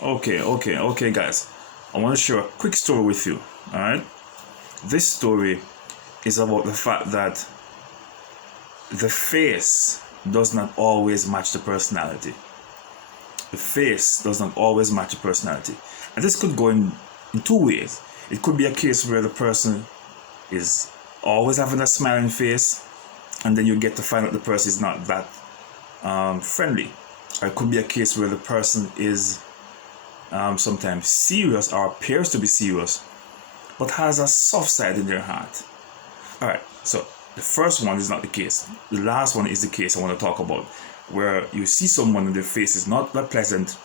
Okay, guys. I want to share a quick story with you. All right. This story is about the fact that the face does not always match the personality. The face does not always match the personality, and this could go in two ways. It could be a case where the person is always having a smiling face, and then you get to find out the person is not that friendly. Or it could be a case where the person is sometimes serious or appears to be serious, but has a soft side in their heart. All right, so the first one is not the case. The last one is the case I want to talk about, where you see someone and their face is not that pleasant,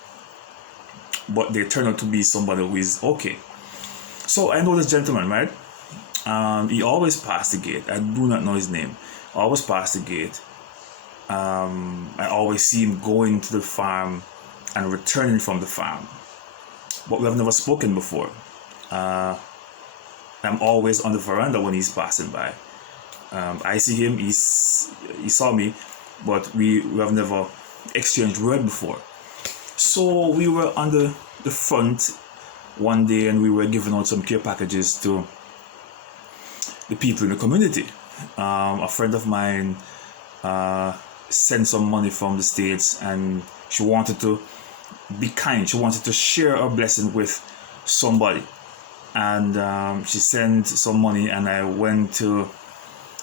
but they turn out to be somebody who is okay. So I know this gentleman, right? He always passed the gate. I do not know his name. Always passed the gate. I always see him going to the farm and returning from the farm, but we have never spoken before. I'm always on the veranda when he's passing by. I see him, he saw me, but we have never exchanged word before. So we were on the front one day and we were giving out some care packages to the people in the community. A friend of mine sent some money from the States and she wanted to be kind. She wanted to share her blessing with somebody. And she sent some money and I went to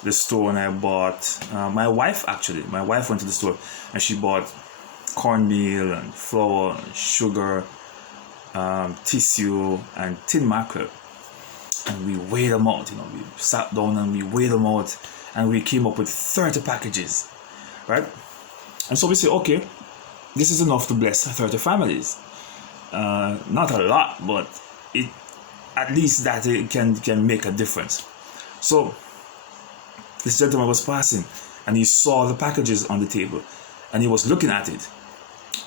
the store and I bought, my wife went to the store and she bought cornmeal and flour and sugar, tissue and tin mackerel. And we weighed them out, we sat down and we weighed them out and we came up with 30 packages, right? And so we say, okay, this is enough to bless 30 families. Not a lot, but it at least that it can make a difference. So this gentleman was passing and he saw the packages on the table and he was looking at it.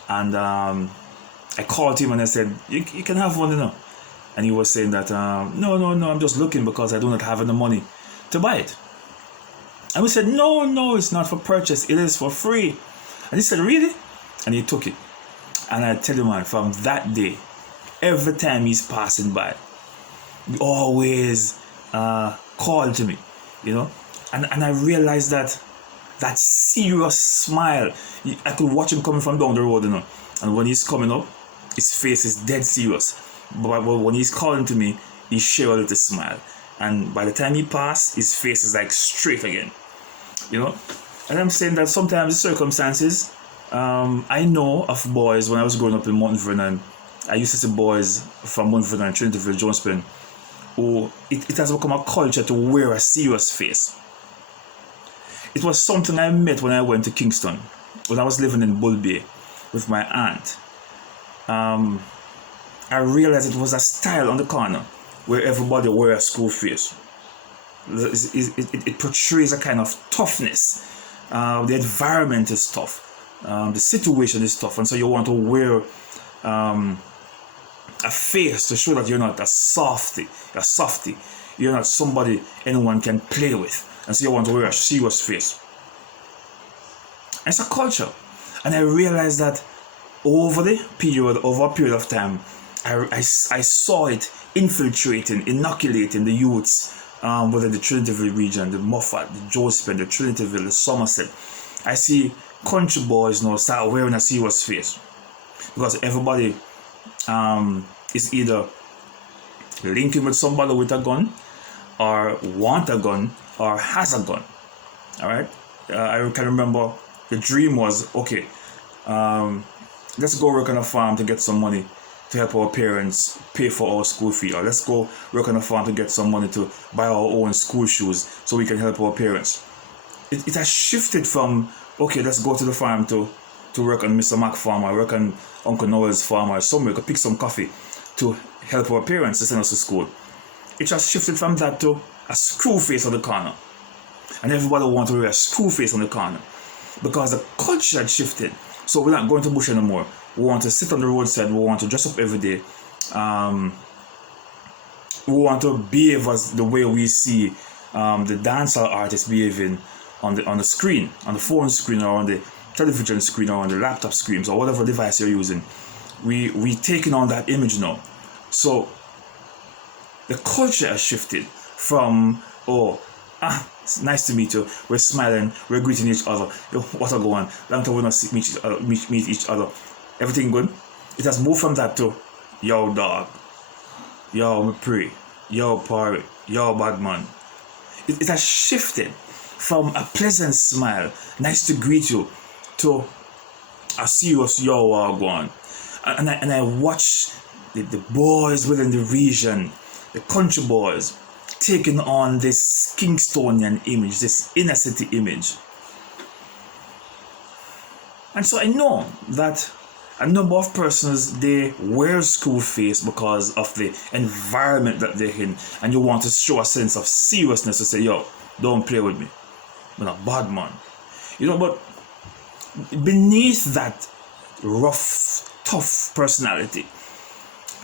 And I called him and I said, you can have one, And he was saying that, no, I'm just looking because I do not have any money to buy it. And we said, no, it's not for purchase. It is for free. And he said, really? And he took it. And I tell you, man, from that day, every time he's passing by, he always called to me, And I realized that serious smile, I could watch him coming from down the road, And when he's coming up, his face is dead serious. But when he's calling to me, he shares a little smile. And by the time he passes, his face is like straight again. And I'm saying that sometimes the circumstances, I know of boys when I was growing up in Mount Vernon. I used to see boys from Mount Vernon, Trinityville, Jones Pen, who it has become a culture to wear a serious face. It was something I met when I went to Kingston, when I was living in Bull Bay with my aunt. I realized it was a style on the corner where everybody wears a school face. It portrays a kind of toughness. The environment is tough. The situation is tough. And so you want to wear a face to show that you're not a softy. You're not somebody anyone can play with. And so you want to wear a serious face. And it's a culture. And I realized that over a period of time, I saw it infiltrating, inoculating the youths within the Trinityville region, the Moffat, the Josephine, the Trinityville, the Somerset. I see country boys now start wearing a serious face because everybody is either linking with somebody with a gun or want a gun or has a gun. All right. I can remember the dream was, okay, let's go work on a farm to get some money to help our parents pay for our school fee, or let's go work on a farm to get some money to buy our own school shoes so we can help our parents. It has shifted from, okay, let's go to the farm to work on Mr. Mac farm or work on Uncle Noel's farm or somewhere to pick some coffee to help our parents to send us to school. It has shifted from that to a screw face on the corner. And everybody wants to wear a screw face on the corner because the culture had shifted. So we're not going to bush anymore. We want to sit on the roadside. We want to dress up every day. We want to behave as the way we see the dancehall artists behaving on the screen, on the phone screen, or on the television screen, or on the laptop screens, or whatever device you're using. we taking on that image now. So the culture has shifted from, it's nice to meet you, we're smiling, we're greeting each other, yo, what are going on, long time we not meet each other, everything good. It has moved from that to, yo dog, yo me pray, yo pirate, yo bad man. It has shifted from a pleasant smile, nice to greet you, to a serious yo wagwan. And I watch the boys within the region, the country boys, taking on this Kingstonian image, this inner city image. And so I know that a number of persons, they wear school face because of the environment that they're in, and you want to show a sense of seriousness to say, yo, don't play with me, I'm a bad man. But beneath that rough, tough personality,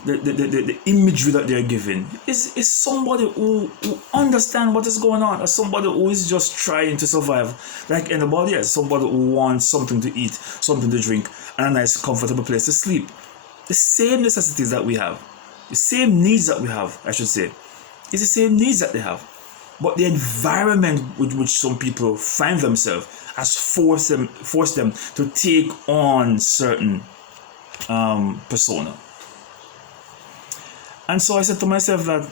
the imagery that they're giving is somebody who understands what is going on, or somebody who is just trying to survive like anybody else, somebody who wants something to eat, something to drink, and a nice comfortable place to sleep. The same necessities that we have, the same needs that we have, I should say, is the same needs that they have. But the environment with which some people find themselves has forced them to take on certain persona. And so I said to myself that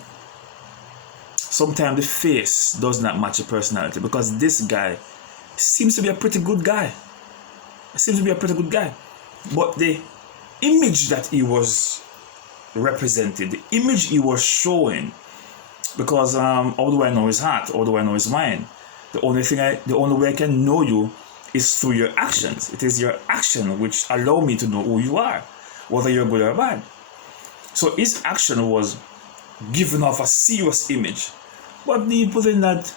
sometimes the face does not match the personality, because this guy seems to be a pretty good guy. But the image that he was represented, the image he was showing, because how do I know his heart? How do I know his mind? The only way I can know you is through your actions. It is your action which allow me to know who you are, whether you're good or bad. So his action was giving off a serious image, but he put in that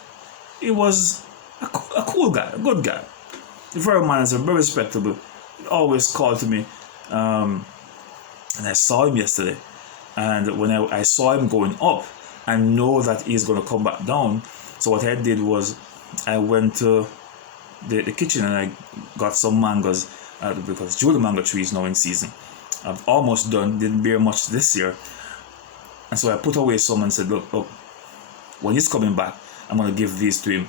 he was a cool guy, a good guy, very mannerable, very respectable. He always called to me, and I saw him yesterday. And when I saw him going up, I know that he's going to come back down. So what I did was I went to the kitchen and I got some mangoes, because Julie mango tree is now in season. I've almost done, didn't bear much this year. And so I put away some and said, look, when he's coming back, I'm going to give these to him.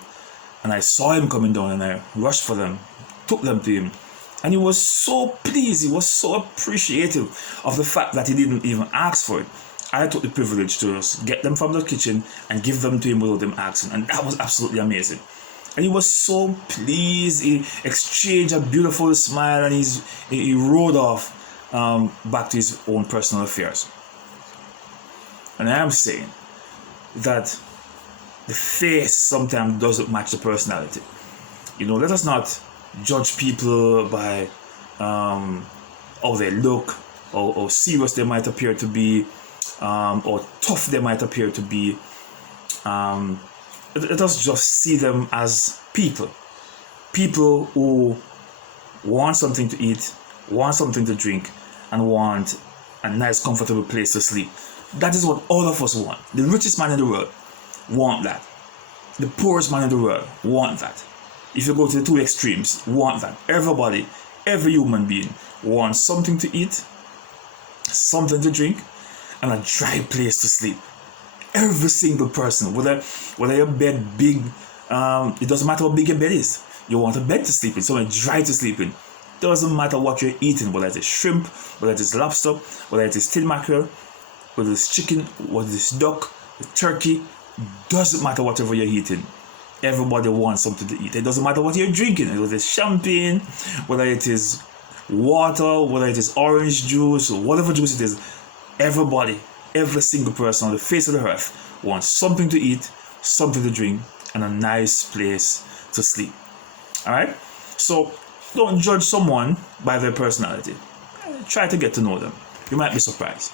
And I saw him coming down and I rushed for them, took them to him. And he was so pleased, he was so appreciative of the fact that he didn't even ask for it. I took the privilege to just get them from the kitchen and give them to him without him asking. And that was absolutely amazing. And he was so pleased, he exchanged a beautiful smile, and he rode off back to his own personal affairs. And I am saying that the face sometimes doesn't match the personality. Let us not judge people by how they look, or how serious they might appear to be, or tough they might appear to be. Let us just see them as people who want something to eat, want something to drink, and want a nice comfortable place to sleep. That is what all of us want. The richest man in the world want that. The poorest man in the world want that. If you go to the two extremes, want that. Everybody, every human being wants something to eat, something to drink, and a dry place to sleep. Every single person, whether your bed big, it doesn't matter how big your bed is. You want a bed to sleep in, somewhere dry to sleep in. Doesn't matter what you're eating, whether it is shrimp, whether it is lobster, whether it is tin mackerel, whether it's chicken, whether it's duck, turkey. Doesn't matter whatever you're eating. Everybody wants something to eat. It doesn't matter what you're drinking, whether it's champagne, whether it is water, whether it is orange juice, or whatever juice it is. Everybody, every single person on the face of the earth wants something to eat, something to drink, and a nice place to sleep. Alright? So don't judge someone by their personality. Try to get to know them. You might be surprised.